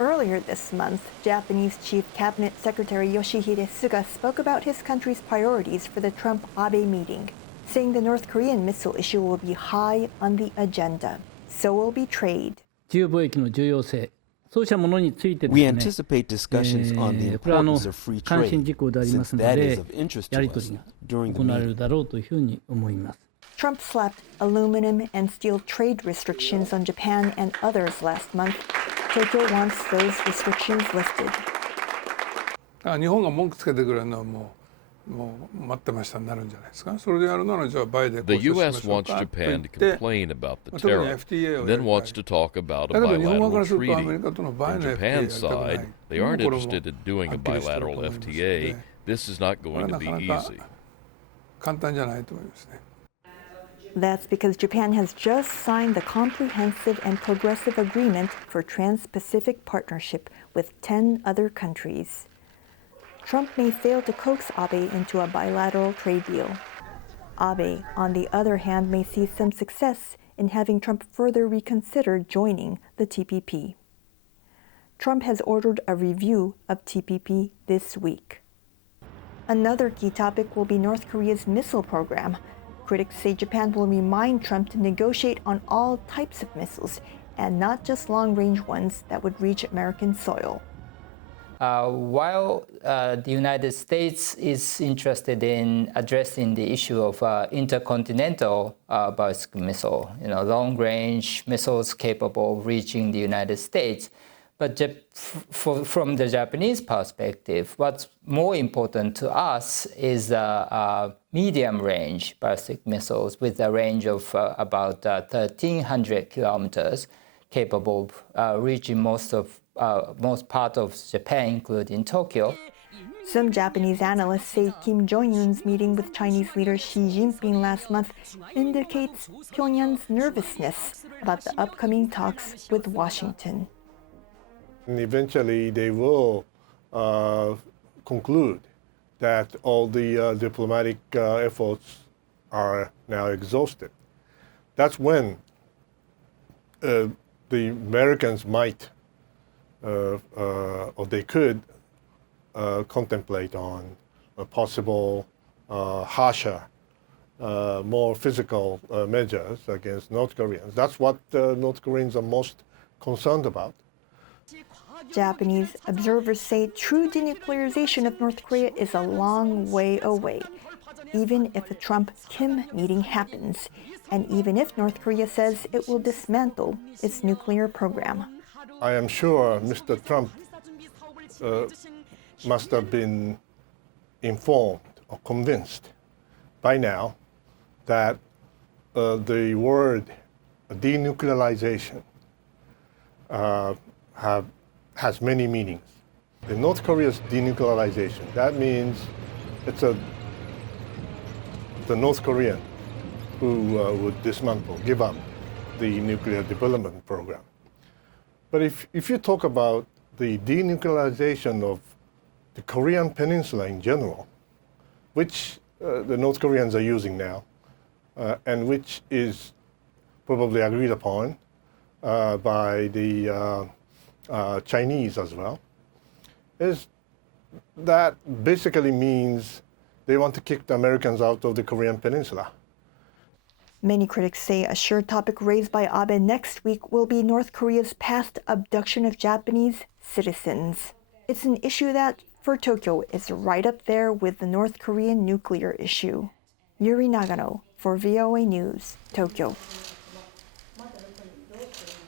Earlier this month, Japanese Chief Cabinet Secretary Yoshihide Suga spoke about his country's priorities for the Trump-Abe meeting, saying the North Korean missile issue will be high on the agenda. So will be trade. We anticipate discussions on the importance of free trade, since that is of interest to us during the meeting. Trump slapped aluminum and steel trade restrictions on Japan and others last month. Tokyo wants those restrictions lifted. 日本が文句つけてくれるのはもう待ってましたになるんじゃないですか。それでやるならじゃあバイデン The U.S. wants Japan to complain about the tariff, then wants to talk about a bilateral treaty. On Japan's side, they aren't interested in doing a bilateral FTA. This is not going to be easy. 簡単じゃないと思いますね。That's because Japan has just signed the Comprehensive and Progressive Agreement for Trans-Pacific Partnership with 10 other countries. Trump may fail to coax Abe into a bilateral trade deal. Abe, on the other hand, may see some success in having Trump further reconsider joining the TPP. Trump has ordered a review of TPP this week. Another key topic will be North Korea's missile program. Critics say Japan will remind Trump to negotiate on all types of missiles and not just long-range ones that would reach American soil. While the United States is interested in addressing the issue of intercontinental ballistic missile, long-range missiles capable of reaching the United States, but from the Japanese perspective, what's more important to us is medium-range ballistic missiles with a range of about 1,300 kilometers, capable of reaching most part of Japan, including Tokyo. Some Japanese analysts say Kim Jong-un's meeting with Chinese leader Xi Jinping last month indicates Pyongyang's nervousness about the upcoming talks with Washington. And eventually they will conclude that all the diplomatic efforts are now exhausted. That's when the Americans might, or they could, contemplate on a possible harsher, more physical measures against North Koreans. That's what North Koreans are most concerned about. Japanese observers say true denuclearization of North Korea is a long way away, even if a Trump-Kim meeting happens, and even if North Korea says it will dismantle its nuclear program. I am sure Mr. Trump must have been informed or convinced by now that the word denuclearization has many meanings. In North Korea's denuclearization, that means it's the North Korean who would dismantle, give up the nuclear development program. But if you talk about the denuclearization of the Korean Peninsula in general, which the North Koreans are using now, and which is probably agreed upon by the Chinese as well, is that basically means they want to kick the Americans out of the Korean Peninsula. Many critics say a sure topic raised by Abe next week will be North Korea's past abduction of Japanese citizens. It's an issue that, for Tokyo, is right up there with the North Korean nuclear issue. Yuri Nagano for VOA News, Tokyo.